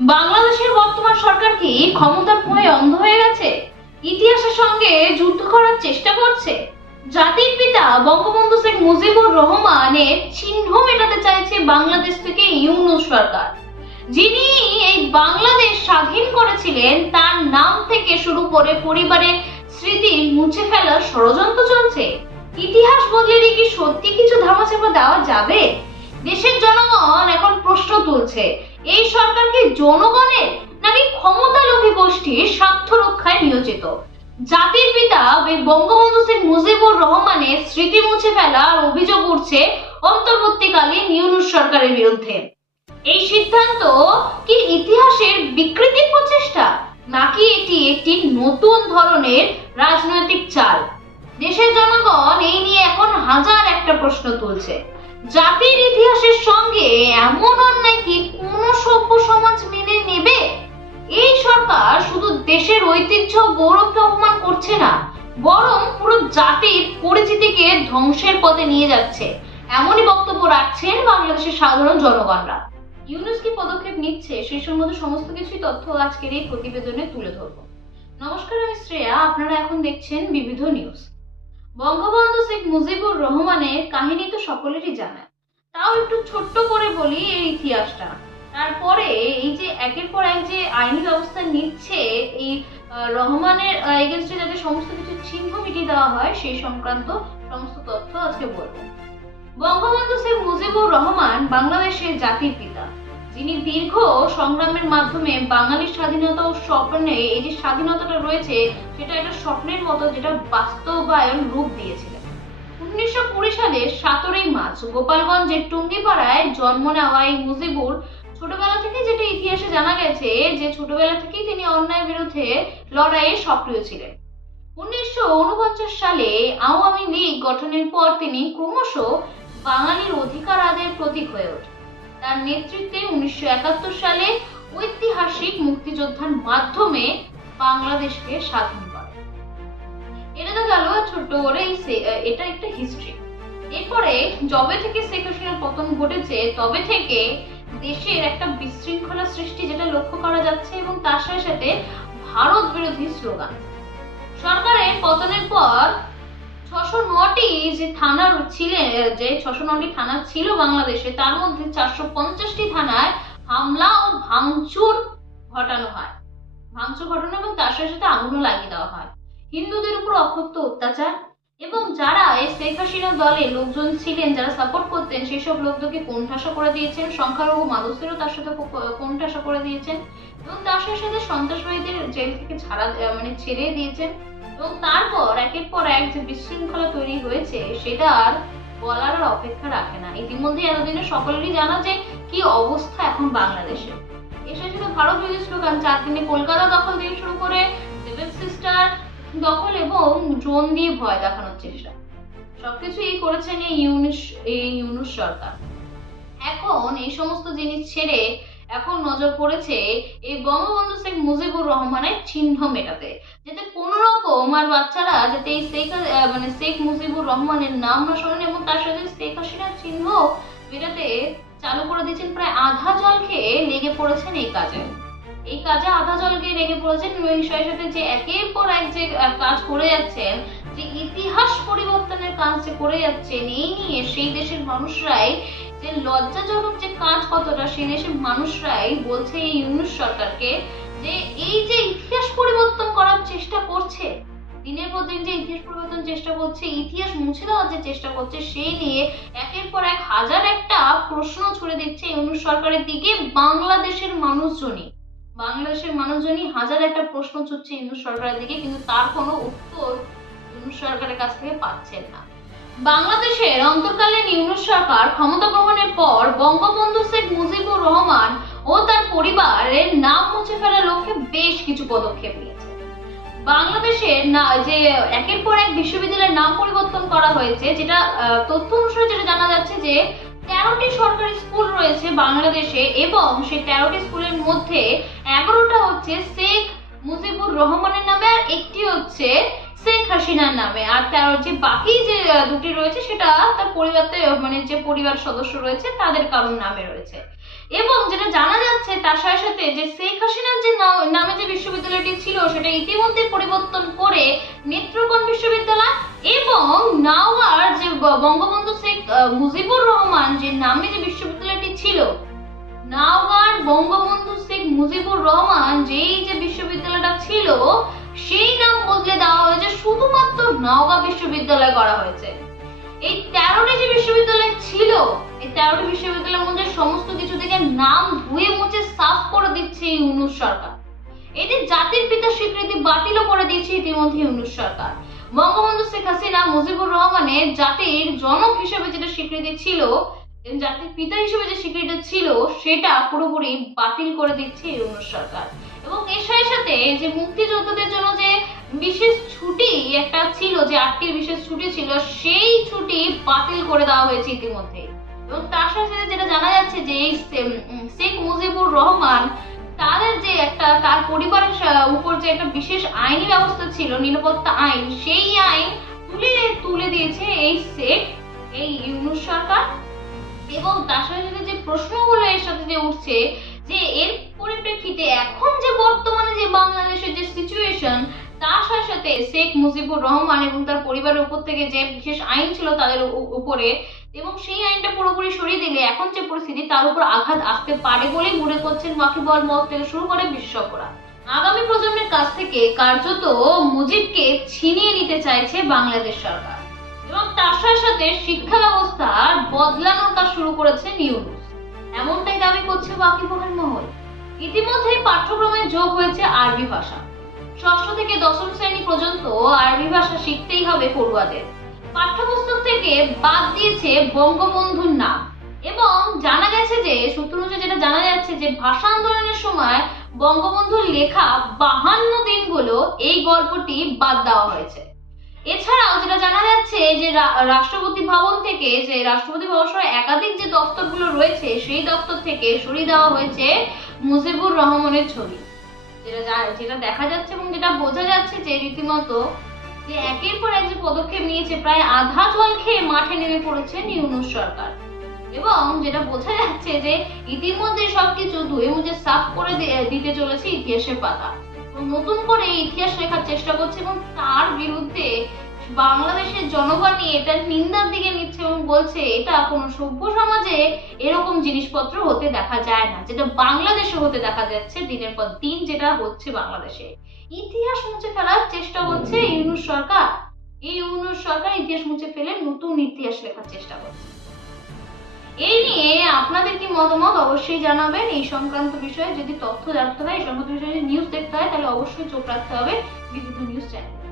বাংলাদেশের বর্তমান সরকার কি ক্ষমতার ভয়ে অন্ধ হয়ে গেছে? ইতিহাসের সঙ্গে যুদ্ধ করার চেষ্টা করছে? জাতির পিতা বঙ্গবন্ধু শেখ মুজিবুর রহমানের চিহ্ন মেটাতে চাইছে বাংলাদেশ থেকে ইউনুস সরকার। যিনি এই বাংলাদেশ স্বাধীন করেছিলেন, তার নাম থেকে শুরু করে পরিবারের স্মৃতি মুছে ফেলার ষড়যন্ত্র চলছে। ইতিহাস বদলে কি সত্যি কিছু ধামাচাপা দেওয়া যাবে? দেশের জনগণ এখন প্রশ্ন তুলছে এই সরকার কি জনগণের নাকি ক্ষমতালোভী গোষ্ঠীর স্বার্থ রক্ষায় নিয়োজিত। জাতির পিতা বঙ্গবন্ধু শেখ মুজিবুর রহমানের স্মৃতি মুছে ফেলার অভিযোগ উঠছে অন্তর্বর্তীকালীন ইউনুস সরকারের বিরুদ্ধে। এই সিদ্ধান্ত কি ইতিহাসের বিকৃতির প্রচেষ্টা, নাকি এটি একটি নতুন ধরনের রাজনৈতিক চাল? দেশের জনগণ এই নিয়ে এখন হাজার একটা প্রশ্ন তুলছে। জাতির ইতিহাসের সঙ্গে এমন অন্যায় কি কোন সভ্য সমাজ মেনে নেবে? এই সরকার শুধু দেশের ঐতিহ্য গৌরবকে অপমান করছে না, বরং পুরো জাতির পরিচিতিকে ধ্বংসের পথে নিয়ে যাচ্ছে। এমনই বক্তব্য রাখছেন বাংলাদেশের সাধারণ জনগণরা। ইউনুস কি পদক্ষেপ নিচ্ছে সেই সম্বন্ধে সমস্ত কিছুই তথ্য আজকের এই প্রতিবেদনে তুলে ধরবো। নমস্কার, আমি শ্রেয়া। আপনারা এখন দেখছেন বিবিধ নিউজ। বঙ্গবন্ধু শেখ মুজিবুর রহমানের কাহিনী তো সকলেরই জানা। তাও একটু ছোট্ট করে বলি এই ইতিহাসটা। তারপরে এই যে একের পর এক যে আইনি ব্যবস্থা নিচ্ছে, এই রহমানের এগেনস্টে যাতে সমস্ত কিছু চিহ্ন মিটিয়ে দেওয়া হয়, সেই সংক্রান্ত সমস্ত তথ্য আজকে বলব। বঙ্গবন্ধু শেখ মুজিবুর রহমান বাংলাদেশের জাতির পিতা। যিনি দীর্ঘ সংগ্রামের মাধ্যমে বাঙালির স্বাধীনতা ও স্বপ্নে এই যে স্বাধীনতাটা রয়েছে, সেটা একটা স্বপ্নের মতো যেটা বাস্তবায়ন রূপ দিয়েছিলেন। উনিশশো কুড়ি সালে সতেরোই মার্চ গোপালগঞ্জের টুঙ্গিপাড়ায় জন্ম নেওয়া এই মুজিবুর ছোটবেলা থেকে যেটা ইতিহাসে জানা গেছে, যে ছোটবেলা থেকেই তিনি অন্যায়ের বিরুদ্ধে লড়াইয়ে সক্রিয় ছিলেন। উনিশশো উনপঞ্চাশ সালে আওয়ামী লীগ গঠনের পর তিনি ক্রমশ বাঙালির অধিকার আদায়ের প্রতীক হয়ে ওঠেন। তার নেতৃত্বে উনিশশো একাত্তর সালে ঐতিহাসিক মুক্তিযোদ্ধার মাধ্যমে বাংলাদেশকে স্বাধীন করে। এটা তো গেল ছোট্ট করে এটা একটা হিস্ট্রি এরপরে যবে থেকে শেখ হাসিনার পতন ঘটেছে, তবে থেকে দেশের একটা বিশৃঙ্খলা সৃষ্টি যেটা লক্ষ্য করা যাচ্ছে এবং তার সাথে সাথে ভারত বিরোধী স্লোগান। সরকারের পতনের পর ছশো নটি যে থানা ছিলেন যে ছশো নটি থানা ছিল বাংলাদেশে, তার মধ্যে চারশো পঞ্চাশটি থানায় হামলা ও ভাঙচুর ঘটানো হয়। ভাঙচুর ঘটানো এবং তার সাথে সাথে আগুনও লাগিয়ে দেওয়া হয়। হিন্দুদের উপর অকথ্য অত্যাচার এবং যারা এই শেখ হাসিনা দলে লোকজন ছিলেন, যারা সাপোর্ট করতেন সেই সব লোকদেরকে কোণঠাসা করে দিয়েছেন। সংখ্যালঘু মানুষদেরও তার সাথে কোণঠাসা করে দিয়েছেন এবং তার সাথে সাথে সন্ত্রাসবাদীদের জেল থেকে ছাড়া মানে ছেড়ে দিয়েছেন। এবং তারপর একের পর এক যে বিশৃঙ্খলা তৈরি হয়েছে, সেটা আর বলার আর অপেক্ষা রাখে না। ইতিমধ্যে এতদিনে সকলেরই জানা যে কি অবস্থা এখন বাংলাদেশে। সাথে ভারত বিরোধী স্লোগান চার দিনে কলকাতা দখল থেকে শুরু করে সিস্টার দখল এবং ড্রোন দিয়ে ভয় দেখানোর চেষ্টা। সবকিছুই করেছেন এই ইউনুস এই ইউনুস সরকার। এখন এই সমস্ত জিনিস ছেড়ে এখন নজর পড়েছে এই বঙ্গবন্ধু শেখ মুজিবুর রহমানের চিহ্ন মেটাতে, যাতে কোন রকম আর বাচ্চারা যাতে এই শেখ মানে শেখ মুজিবুর রহমানের নাম না শোনেন এবং তার সাথে শেখ হাসিনার চিহ্ন মেটাতে চালু করে দিয়েছেন প্রায় আধা জল খেয়ে লেগে পড়েছেন এই কাজে। এই কাজে আধা জল খেয়ে লেগে পড়েছেন বিষয়ের সাথে যে একের পর এক যে কাজ করে যাচ্ছেন, যে ইতিহাস পরিবর্তনের কাজ যে করে যাচ্ছেন, এই নিয়ে সেই দেশের মানুষরাই যে লজ্জাজনক যে কাজ কতটা সে দেশের মানুষরাই বলছে এই ইউনুস সরকারকে যে এই যে ইতিহাস পরিবর্তন করার চেষ্টা করছে, দিনের পর দিন যে ইতিহাস পরিবর্তন চেষ্টা করছে, ইতিহাস মুছে দেওয়ার যে চেষ্টা করছে, সেই নিয়ে একের পর এক হাজার একটা প্রশ্ন ছুড়ে দিচ্ছে ইউনুস সরকারের দিকে বাংলাদেশের মানুষজনই। বাংলাদেশের মানুষজনই হাজার একটা প্রশ্ন ছুটছে ইউনুস সরকারের দিকে, কিন্তু তার কোনো উত্তর ইউনুস সরকারের কাছ থেকে পাচ্ছেন না। বাংলাদেশের অন্তর্কালীন ইউনুস সরকার ক্ষমতা গ্রহণের পর বঙ্গবন্ধু শেখ মুজিবুর রহমান ও তার পরিবারের নাম মুছে ফেলার লক্ষ্যে বেশ কিছু পদক্ষেপ নিয়েছে। বাংলাদেশের না, যে একের পর এক বিশ্ববিদ্যালয়ের নাম পরিবর্তন করা হয়েছে, যেটা তথ্য অনুসারে যেটা জানা যাচ্ছে যে, তেরোটি সরকারি স্কুল রয়েছে বাংলাদেশে এবং সেই তেরোটি স্কুলের মধ্যে এগারোটা হচ্ছে শেখ মুজিবুর রহমানের নামে আর একটি হচ্ছে শেখ হাসিনার নামে। আর তার যে বাকি যে দুটি রয়েছে, সেটা তার পরিবারতে মানে যে পরিবার সদস্য রয়েছে, তাদের কারোর নামে রয়েছে। এবং যেটা জানা যাচ্ছে, তার সাথে সাথে যে শেখ হাসিনার যে নামে যে বিশ্ববিদ্যালয়টি ছিল, সেটা ইতিমধ্যে পরিবর্তন করে নেত্রকোণ বিশ্ববিদ্যালয় এবং নাওয়ার যে বঙ্গবন্ধু শেখ মুজিবুর রহমান যে নামে যে বিশ্ববিদ্যালয়টি ছিল নাওগাঁর বঙ্গবন্ধু শেখ মুজিবুর রহমান যেই যে বিশ্ববিদ্যালয়টা ছিল নওগাঁ বিশ্ববিদ্যালয় করা হয়েছে। এই তেরোটি যে বিশ্ববিদ্যালয় ছিল, এই তেরোটি বিশ্ববিদ্যালয়ের মধ্যে সমস্ত কিছু থেকে নাম ধুয়ে মুছে সাফ করে দিচ্ছে এই ইউনুস সরকার। এটি জাতির পিতা স্বীকৃতি বাতিলও করে দিয়েছে ইতিমধ্যে ইউনুস সরকার। বঙ্গবন্ধু শেখ হাসিনা, মুজিবুর রহমানের জাতির জনক হিসেবে যেটা স্বীকৃতি ছিল জাতির পিতা হিসেবে যে স্বীকৃতি ছিল, সেটা পুরোপুরি বাতিল করে দিচ্ছে ইউনুস সরকার। এবং এর সাথে সাথে যে মুক্তিযোদ্ধাদের জন্য যে বিশেষ একটা ছিল যে আটটির বিশেষ ছুটি ছিল, সেই ছুটি বাতিল করে দেওয়া হয়েছে ইতিমধ্যে। এবং তার সাথে যেটা জানা যাচ্ছে যে এই শেখ মুজিবুর রহমান তাদের যে একটা তার পরিবারের উপর যে একটা বিশেষ আইনি ব্যবস্থা ছিল, নিরাপত্তা আইন, সেই আইন তুলে তুলে দিয়েছে এই শেখ, এই ইউনুস সরকার। এবং তার সাথে সাথে যে প্রশ্নগুলো এর সাথে যে উঠছে যে এর পরিপ্রেক্ষিতে এখন যে বর্তমানে যে বাংলাদেশের যে সিচুয়েশন তার সাথে সাথে শেখ মুজিবুর রহমান এবং তার পরিবারের উপর থেকে যে বিশেষ আইন ছিল তাদের উপরে এবং সেই আইনটা পুরোপুরি সরিয়ে দিলে এখন যে পরিস্থিতি তার উপর আঘাত আসতে পারে বলেই মনে করছেন ওয়াকিবল মত থেকে শুরু করে বিশেষজ্ঞরা। আগামী প্রজন্মের কাছ থেকে কার্যত মুজিবকে ছিনিয়ে নিতে চাইছে বাংলাদেশ সরকার। এবং তার সাথে সাথে শিক্ষা ব্যবস্থা বদলানোর কাজ শুরু করেছে নিউরুস এমনটাই দাবি করছে ওয়াকিবহাল মহল ইতিমধ্যে পাঠ্যক্রমে যোগ হয়েছে আরবি ভাষা। ষষ্ঠ থেকে দশম শ্রেণি পর্যন্ত আরবি ভাষা শিখতেই হবে পড়ুয়াদের। পাঠ্যপুস্তক থেকে বাদ দিয়েছে বঙ্গবন্ধুর নাম এবং জানা গেছে যে, সূত্র অনুযায়ী যেটা জানা যাচ্ছে যে, ভাষা আন্দোলনের সময় বঙ্গবন্ধুর লেখা বাহান্ন দিনগুলো এই গল্পটি বাদ দেওয়া হয়েছে। এছাড়াও যেটা জানা যাচ্ছে যে রাষ্ট্রপতি ভবন থেকে যে, রাষ্ট্রপতি ভবন সহ একাধিক যে দপ্তরগুলো রয়েছে, সেই দপ্তর থেকে সরিয়ে দেওয়া হয়েছে মুজিবুর রহমানের ছবি। যেটা যেটা দেখা যাচ্ছে এবং যেটা বোঝা যাচ্ছে যে রীতিমতো যে একের পর এক যে পদক্ষেপ নিয়েছে, প্রায় আধা জল খেয়ে মাঠে নেমে পড়েছে ইউনুস সরকার। এবং যেটা বোঝা যাচ্ছে যে ইতিমধ্যে সবকিছু ধুয়ে মুছে সাফ করে দিতে চলেছে ইতিহাসের পাতা। নতুন করে ইতিহাস লেখার চেষ্টা করছে এবং তার বিরুদ্ধে বাংলাদেশের জনগণই এটা নিন্দার দিকে নিচ্ছে এবং বলছে, এটা কোনো সভ্য সমাজে এরকম জিনিসপত্র হতে দেখা যায় না, যেটা বাংলাদেশে হতে দেখা যাচ্ছে দিনের পর দিন, যেটা হচ্ছে বাংলাদেশে। ইতিহাস মুছে ফেলার চেষ্টা করছে ইউনুস সরকার। এই ইউনুস সরকার ইতিহাস মুছে ফেলে নতুন ইতিহাস লেখার চেষ্টা করছে। এই নিয়ে আপনাদের কি মতামত অবশ্যই জানাবেন। এই সংক্রান্ত বিষয়ে যদি তথ্য জানতে হয়, এই সংক্রান্ত বিষয়ে নিউজ দেখতে হয়, তাহলে অবশ্যই চোখ রাখতে হবে বিবিধ নিউজ চ্যানেল